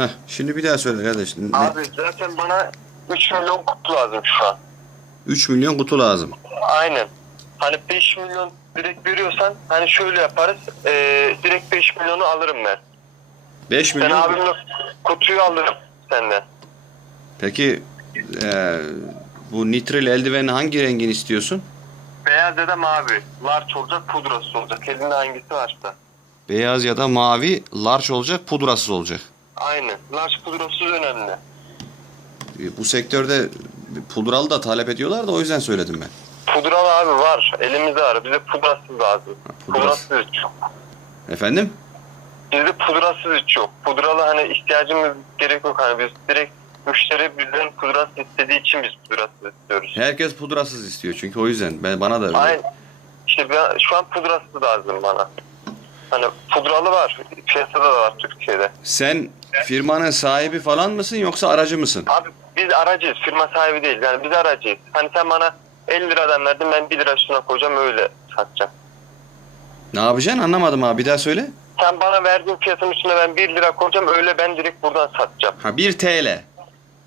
Heh, şimdi bir daha söyle kardeş. Ne- Abi zaten bana 3 milyon kutu lazım şu an. 3 milyon kutu lazım. Aynen. Hani 5 milyon direkt veriyorsan hani şöyle yaparız. Ee, direkt 5 milyonu alırım ben. 5 Ben milyon. abimle kutuyu alırım senden. Peki e, bu nitril eldivenin hangi rengini istiyorsun? Beyaz ya da mavi. Large olacak, pudrasız olacak. Elinde hangisi varsa. Beyaz ya da mavi, large olacak, pudrasız olacak. Aynen. Large pudrasız önemli. E, Bu sektörde pudralı da talep ediyorlar da o yüzden söyledim ben. Pudralı abi var. Elimizde var. Bize pudrasız lazım. pudrasız. Pudrasız hiç yok. Efendim? Bizde pudrasız hiç yok. Pudralı hani ihtiyacımız gerek yok. Hani biz direkt müşteri bizden pudrasız istediği için biz pudrasız istiyoruz. Herkes pudrasız istiyor çünkü o yüzden. Ben bana da öyle. Aynen. İşte ben, şu an pudrasız lazım bana. Hani pudralı var. Piyasada da var Türkiye'de. Sen firmanın sahibi falan mısın yoksa aracı mısın? Abi biz aracıyız. Firma sahibi değil. Yani biz aracıyız. Hani sen bana 50 liradan verdin ben 1 lira üstüne koyacağım öyle satacağım. Ne yapacaksın anlamadım abi bir daha söyle. Sen bana verdiğin fiyatın üstüne ben 1 lira koyacağım öyle ben direkt buradan satacağım. Ha 1 TL.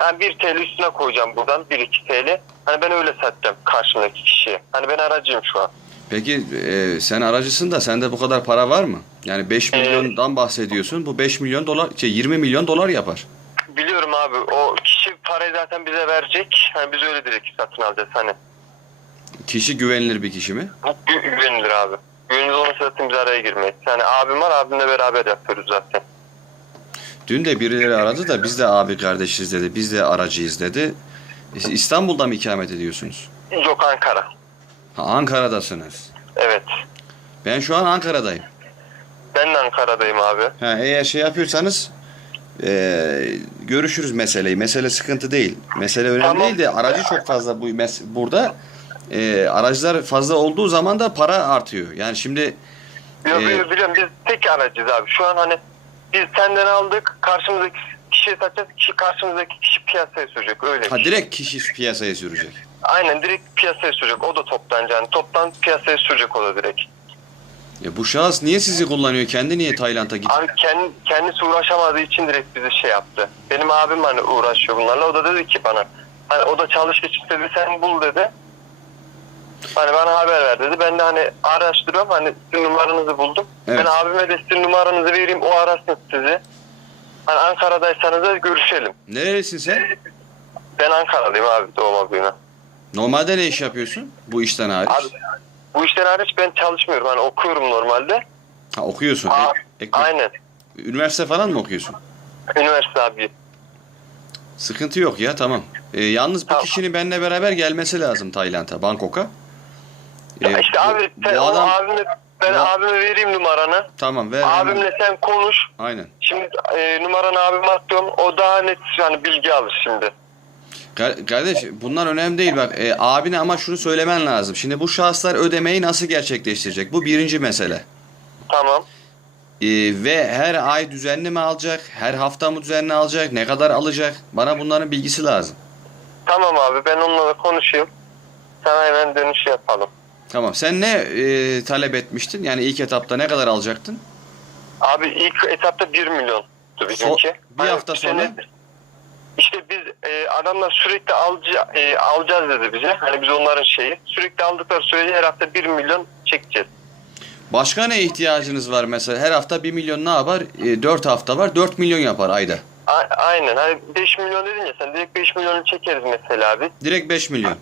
Yani 1 TL üstüne koyacağım buradan 1-2 TL. Hani ben öyle satacağım karşımdaki kişiye. Hani ben aracıyım şu an. Peki e, sen aracısın da sende bu kadar para var mı? Yani 5 Ee, milyondan bahsediyorsun. Bu 5 milyon dolar, şey 20 milyon dolar yapar. Biliyorum abi o kişi parayı zaten bize verecek. Hani biz öyle direkt satın alacağız hani. Kişi güvenilir bir kişi mi? Gü- güvenilir abi. Güvenilir olmasa zaten biz araya girmeyiz. Yani abim var abimle beraber yapıyoruz zaten. Dün de birileri aradı da biz de abi kardeşiz dedi. Biz de aracıyız dedi. Siz İstanbul'da mı ikamet ediyorsunuz? Yok Ankara. Ha, Ankara'dasınız. Evet. Ben şu an Ankara'dayım. Ben de Ankara'dayım abi. Ha, eğer şey yapıyorsanız e, görüşürüz meseleyi. Mesele sıkıntı değil. Mesele önemli Tamam. değil de aracı çok fazla bu mes- burada. E, aracılar fazla olduğu zaman da para artıyor. Yani şimdi Yok Ee, biliyorum, biliyorum biz tek aracıyız abi. Şu an hani biz senden aldık karşımızdaki kişiye satacağız. Kişi karşımızdaki kişi piyasaya sürecek öyle. bir ha, şey. direkt kişi piyasaya sürecek. Aynen direkt piyasaya sürecek. O da toptancı yani. Toptan piyasaya sürecek o da direkt. Ya bu şahıs niye sizi kullanıyor? Kendi niye Tayland'a gitti? Abi kendi, kendisi uğraşamadığı için direkt bize şey yaptı. Benim abim hani uğraşıyor bunlarla. O da dedi ki bana hani o da çalış geç istedi sen bul dedi. Hani bana haber ver dedi. Ben de hani araştırıyorum hani sizin numaranızı buldum. Evet. Ben abime de sizin numaranızı vereyim o arasın sizi. Hani Ankara'daysanız da görüşelim. Nerelisin sen? Ben Ankara'lıyım abi doğma büyüme. Normalde ne iş yapıyorsun? Bu işten hariç. Abi bu işten hariç ben çalışmıyorum. Hani okuyorum normalde. Ha, okuyorsun. Aa, Ek- ek- aynen. Üniversite falan mı okuyorsun? Üniversite abi. Sıkıntı yok ya tamam. Ee, yalnız Tamam. kişinin benimle beraber gelmesi lazım Tayland'a, Bangkok'a. Ee, işte bu- abi sen bu adam abime, ben bu- abime vereyim numaranı. tamam ver. hemen. Abimle sen konuş. Aynen. Şimdi e, numaranı abime atıyorum. O daha net yani bilgi alır şimdi. Kar- Kardeş bunlar önemli değil bak. E, abine ama şunu söylemen lazım. Şimdi bu şahıslar ödemeyi nasıl gerçekleştirecek? Bu birinci mesele. Tamam. E, ve her ay düzenli mi alacak? Her hafta mı düzenli alacak? Ne kadar alacak? Bana bunların bilgisi lazım. Tamam abi ben onunla da konuşayım. Sana hemen dönüş yapalım. Tamam. Sen ne e, talep etmiştin? Yani ilk etapta ne kadar alacaktın? Abi ilk etapta 1 milyon bizimki. bir hafta sonra? İşte biz e, adamlar sürekli alca, e, alacağız dedi bize. Hani biz onların şeyi. Sürekli aldıkları sürece her hafta 1 milyon çekeceğiz. Başka ne ihtiyacınız var mesela? Her hafta 1 milyon ne yapar? E, 4 hafta var. 4 milyon yapar ayda. A- aynen. Hani 5 milyon dedin ya sen direkt 5 milyonu çekeriz mesela abi. Direkt 5 milyon.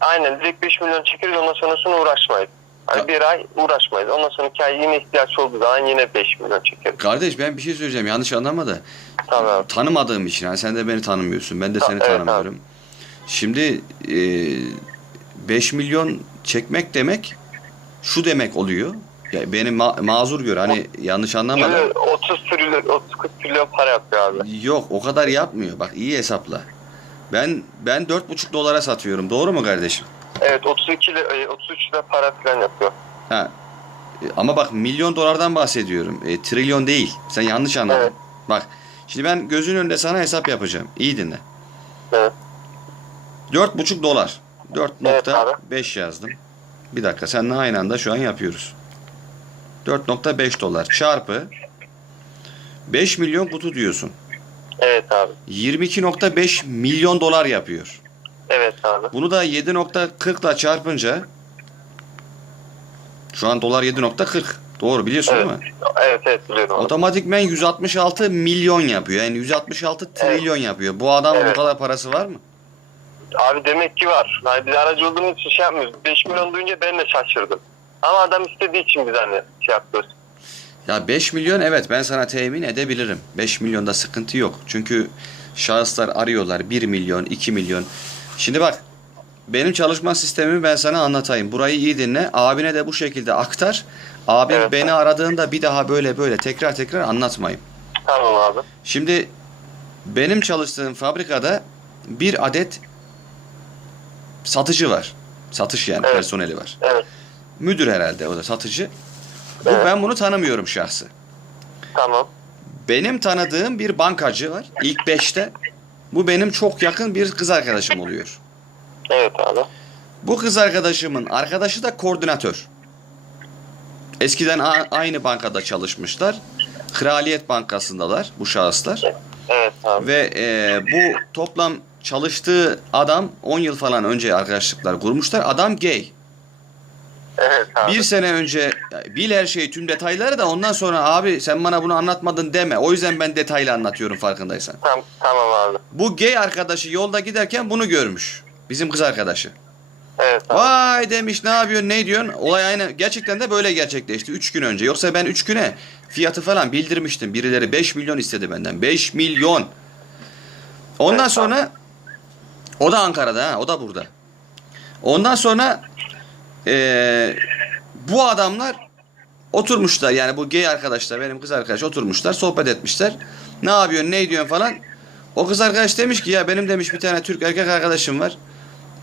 Aynen direkt 5 milyon çekeriz ondan sonrasını uğraşmayız. Hani bir ay uğraşmayız. Ondan sonraki ay yine ihtiyaç olduğu zaman yine 5 milyon çekeriz. Kardeş ben bir şey söyleyeceğim. Yanlış anlama da. Tamam. Tanımadığım için. Yani sen de beni tanımıyorsun. Ben de Ta- seni evet, tanımıyorum. Şimdi e, 5 milyon çekmek demek şu demek oluyor. Ya beni ma- mazur gör. Hani yanlış anlama da. Böyle 30 trilyon, 30 40 trilyon para yapıyor abi. Yok o kadar yapmıyor. Bak iyi hesapla. Ben ben 4,5 dolara satıyorum. Doğru mu kardeşim? Evet 32 ile e, 33 lira para falan yapıyor. Ha. E, Ama bak milyon dolardan bahsediyorum. E, trilyon değil. Sen yanlış anladın. Evet. Bak. Şimdi ben gözün önünde sana hesap yapacağım. İyi dinle. Evet. 4,5 dolar. Evet 4.5 yazdım. Bir dakika seninle aynı anda şu an yapıyoruz. 4.5 dolar çarpı 5 milyon kutu diyorsun. Evet abi. 22.5 milyon dolar yapıyor. Evet abi. Bunu da 7.40 ile çarpınca şu an dolar 7.40. Doğru biliyorsun Evet. değil mi? Evet evet biliyorum. Otomatikmen 166 milyon yapıyor. Yani 166 trilyon yapıyor. Bu adamın Evet. bu kadar parası var mı? Abi demek ki var. Hani biz aracı olduğumuz için şey yapmıyoruz. 5 milyon duyunca ben de şaşırdım. Ama adam istediği için biz hani şey yapıyoruz. Ya 5 milyon evet ben sana temin edebilirim. 5 milyonda sıkıntı yok. Çünkü şahıslar arıyorlar 1 milyon, 2 milyon. Şimdi bak benim çalışma sistemimi ben sana anlatayım. Burayı iyi dinle. Abine de bu şekilde aktar. Abin Evet. beni aradığında bir daha böyle böyle tekrar tekrar anlatmayayım. Tamam abi. Şimdi benim çalıştığım fabrikada bir adet satıcı var. Satış yani Evet. personeli var. Evet. Müdür herhalde o da satıcı. Bu, Evet. Ben bunu tanımıyorum şahsı. Tamam. Benim tanıdığım bir bankacı var. İlk beşte. Bu benim çok yakın bir kız arkadaşım oluyor. Evet abi. Bu kız arkadaşımın arkadaşı da koordinatör. Eskiden aynı bankada çalışmışlar. Kraliyet Bankası'ndalar bu şahıslar. Evet abi. Ve e, bu toplam çalıştığı adam 10 yıl falan önce arkadaşlıklar kurmuşlar. Adam gay. Evet abi. Bir sene önce bil her şeyi tüm detayları da ondan sonra abi sen bana bunu anlatmadın deme. O yüzden ben detaylı anlatıyorum farkındaysan. Tam, tamam abi. Bu gay arkadaşı yolda giderken bunu görmüş. Bizim kız arkadaşı. Evet abi. Vay demiş ne yapıyorsun ne diyorsun? Olay aynı gerçekten de böyle gerçekleşti 3 gün önce. Yoksa ben 3 güne fiyatı falan bildirmiştim. Birileri 5 milyon istedi benden. 5 milyon. Ondan Evet, sonra o da Ankara'da ha o da burada. Ondan sonra eee, bu adamlar oturmuşlar yani bu gay arkadaşlar benim kız arkadaş oturmuşlar sohbet etmişler. Ne yapıyorsun ne ediyorsun falan. O kız arkadaş demiş ki ya benim demiş bir tane Türk erkek arkadaşım var.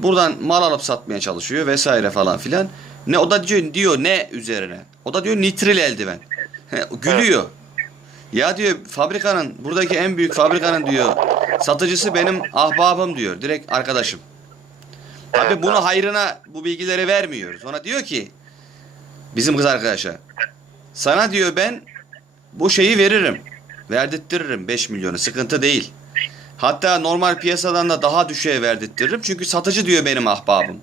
Buradan mal alıp satmaya çalışıyor vesaire falan filan. Ne o da diyor, diyor ne üzerine? O da diyor nitril eldiven. Gülüyor. Ya diyor fabrikanın buradaki en büyük fabrikanın diyor satıcısı benim ahbabım diyor. Direkt arkadaşım. Abi Evet, bunu hayrına bu bilgileri vermiyoruz. Ona diyor ki bizim kız arkadaşa sana diyor ben bu şeyi veririm. Verdirttiririm 5 milyonu sıkıntı değil. Hatta normal piyasadan da daha düşüğe verdirttiririm. Çünkü satıcı diyor benim ahbabım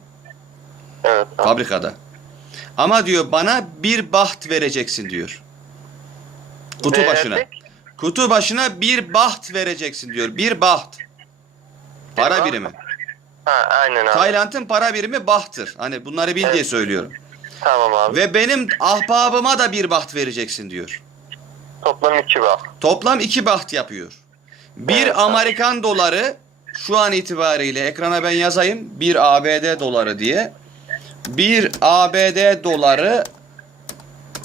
Evet fabrikada. Ama diyor bana bir baht vereceksin diyor. Kutu Ne başına. Kutu başına bir baht vereceksin diyor. Bir baht. Para birimi. Ha, aynen abi. Tayland'ın para birimi bahtır. Hani bunları bil diye söylüyorum. Tamam abi. Ve benim ahbabıma da bir baht vereceksin diyor. Toplam iki bak. Toplam iki baht yapıyor. Bir Evet, abi. Amerikan doları şu an itibariyle ekrana ben yazayım. Bir ABD doları diye. Bir ABD doları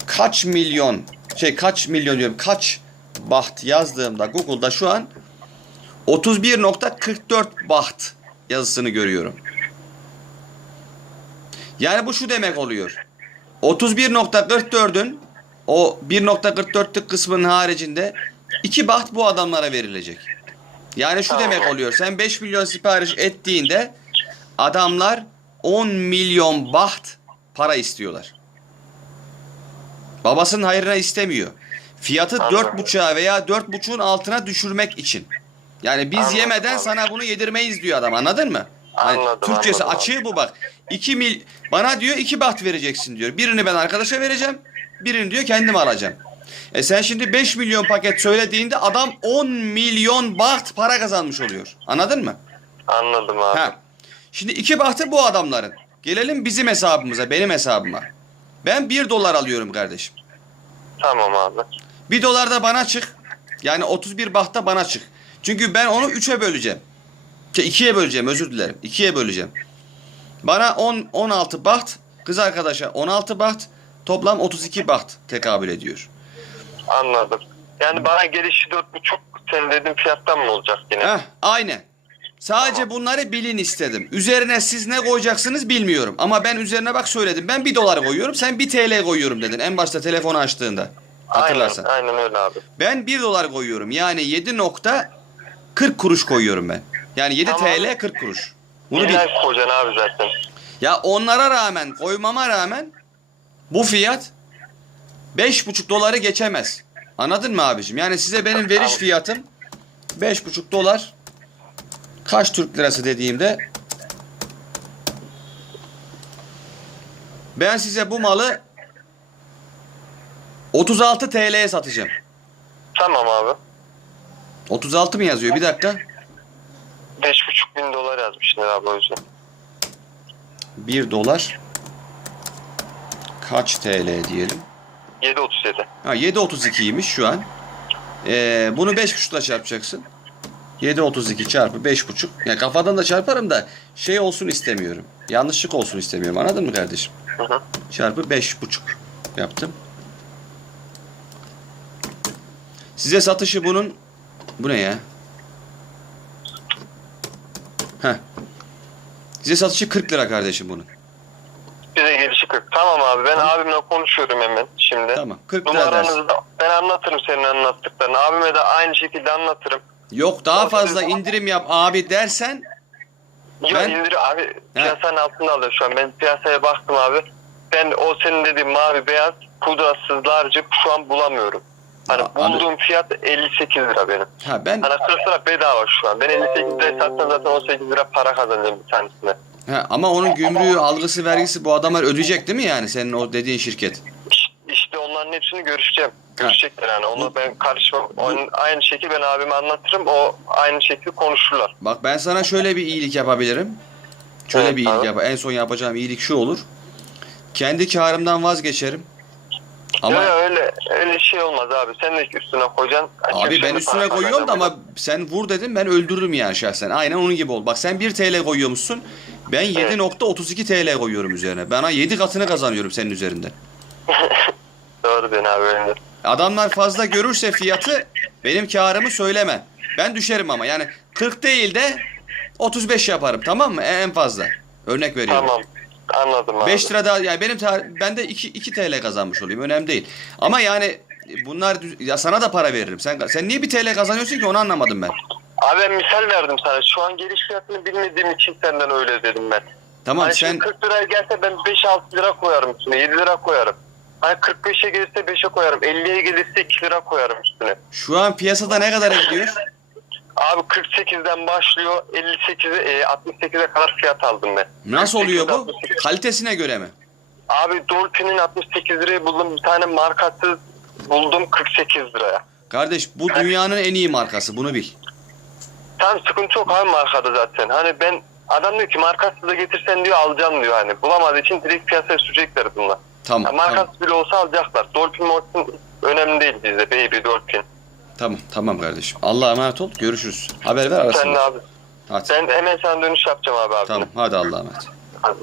kaç milyon şey kaç milyon diyorum kaç baht yazdığımda Google'da şu an 31.44 baht yazısını görüyorum. Yani bu şu demek oluyor. 31.44'ün o 1.44'lük kısmının haricinde 2 baht bu adamlara verilecek. Yani şu demek oluyor. Sen 5 milyon sipariş ettiğinde adamlar 10 milyon baht para istiyorlar. Babasının hayrına istemiyor. Fiyatı Anladım. 4.5'a veya 4.5'un altına düşürmek için. Yani biz Anladım, yemeden anladım. sana bunu yedirmeyiz diyor adam anladın mı? Hani Anladım, Türkçesi anladım. açığı bu bak. 2 mil bana diyor 2 baht vereceksin diyor. Birini ben arkadaşa vereceğim. Birini diyor kendim alacağım. E sen şimdi 5 milyon paket söylediğinde adam 10 milyon baht para kazanmış oluyor. Anladın mı? Anladım abi. Ha. Şimdi 2 bahtı bu adamların. Gelelim bizim hesabımıza, benim hesabıma. Ben 1 dolar alıyorum kardeşim. Tamam abi. 1 dolar da bana çık. Yani 31 bahta bana çık. Çünkü ben onu 3'e böleceğim. Şey, 2'ye böleceğim özür dilerim. 2'ye böleceğim. Bana 10 16 baht, kız arkadaşa 16 baht, toplam 32 baht tekabül ediyor. Anladım. Yani bana gelişi dört buçuk sen dediğin fiyattan mı olacak yine? Heh, aynen. Sadece bunları bilin istedim. Üzerine siz ne koyacaksınız bilmiyorum. Ama ben üzerine bak söyledim. Ben 1 dolar koyuyorum, sen 1 TL koyuyorum dedin en başta telefonu açtığında. Hatırlarsan. Aynen, aynen öyle abi. Ben 1 dolar koyuyorum. Yani 7.40 kuruş koyuyorum ben. Yani 7 Tamam. TL 40 kuruş. Bunu bil. Koyacaksın abi zaten. Ya onlara rağmen koymama rağmen bu fiyat 5,5 doları geçemez. Anladın mı abicim? Yani size benim veriş Tamam. fiyatım 5,5 dolar kaç Türk lirası dediğimde ben size bu malı 36 TL'ye satacağım. Tamam abi. 36 mı yazıyor? Bir dakika. 5,5 bin dolar yazmışsın abi o yüzden. 1 dolar kaç TL diyelim. 7.37. Ha 7.32'ymiş şu an. Ee, bunu 5.5'la çarpacaksın. 7.32 çarpı 5.5. Ya kafadan da çarparım da şey olsun istemiyorum. Yanlışlık olsun istemiyorum. Anladın mı kardeşim? Hı hı. Çarpı 5.5 yaptım. Size satışı bunun bu ne ya? Heh. Size satışı 40 lira kardeşim bunun. Bize gelişi 40. Tamam abi ben abimle konuşuyorum hemen şimdi. Tamam, 40 lira dersin. Ben anlatırım senin anlattıklarını. Abime de aynı şekilde anlatırım. Yok daha fazla indirim yap abi dersen Yok Ben- indir abi piyasanın altında alıyor şu an. Ben piyasaya baktım abi. Ben o senin dediğin mavi beyaz pudrasızlarcı şu an bulamıyorum. Hani bulduğum fiyat 58 lira benim. ha ben Hani 40 lira bedava şu an. Ben 58 liraya satsam zaten 18 lira para kazanıyorum bir tanesine. Ha, ama onun gümrüğü, algısı, vergisi bu adamlar ödeyecek değil mi yani senin o dediğin şirket? İş- İşte onların hepsini görüşeceğim. Görüşecekler yani. Ona ben karışmam. Onun, aynı şekilde ben abime anlatırım. O aynı şekilde konuşurlar. Bak ben sana şöyle bir iyilik yapabilirim. Şöyle Evet, bir iyilik tamam. yap. En son yapacağım iyilik şu olur. Kendi karımdan vazgeçerim. Ama Ama öyle öyle şey olmaz abi. Sen de üstüne koyacaksın. abi ben üstüne koyuyorum da ama sen vur dedim ben öldürürüm yani şahsen. Aynen onun gibi ol. Bak sen 1 TL koyuyormuşsun. Ben 7.32 TL koyuyorum üzerine. Bana 7 katını kazanıyorum senin üzerinden. Doğru ben abi öyle. Adamlar fazla görürse fiyatı benim karımı söyleme. Ben düşerim ama yani 40 değil de 35 yaparım tamam mı? En fazla. Örnek veriyorum. Tamam. Anladım abi. 5 lira daha yani benim tar- ben de 2, 2 TL kazanmış olayım önemli değil. Ama yani bunlar düz- ya sana da para veririm. Sen sen niye 1 TL kazanıyorsun ki onu anlamadım ben. Abi ben misal verdim sana. Şu an geliş fiyatını bilmediğim için senden öyle dedim ben. Tamam hani sen şimdi 40 liraya gelse ben 5-6 lira koyarım üstüne. 7 lira koyarım. Hani 45'e gelirse 5'e koyarım. 50'ye gelirse 2 lira koyarım üstüne. şu an piyasada ne kadar gidiyor? Abi 48'den başlıyor 58'e e, 68'e kadar fiyat aldım ben. Nasıl oluyor bu? 68. Kalitesine göre mi? Abi Dolphin'in 68 liraya buldum. Bir tane markası buldum 48 liraya. Kardeş bu dünyanın en iyi markası bunu bil. Tam sıkıntı yok abi markada zaten. Hani ben adam diyor ki markasız da getirsen diyor alacağım diyor hani. Bulamadığı için direkt piyasaya sürecekler bunlar. Tamam. Ya Tamam. markasız bile olsa alacaklar. Dolphin Molphin önemli değil bizde. Baby Dolphin. Tamam tamam kardeşim. Allah'a emanet ol. Görüşürüz. Haber ver Sen de arasında. abi. Hadi. Ben hemen sana dönüş yapacağım abi abi. Tamam hadi Allah'a emanet. Hadi.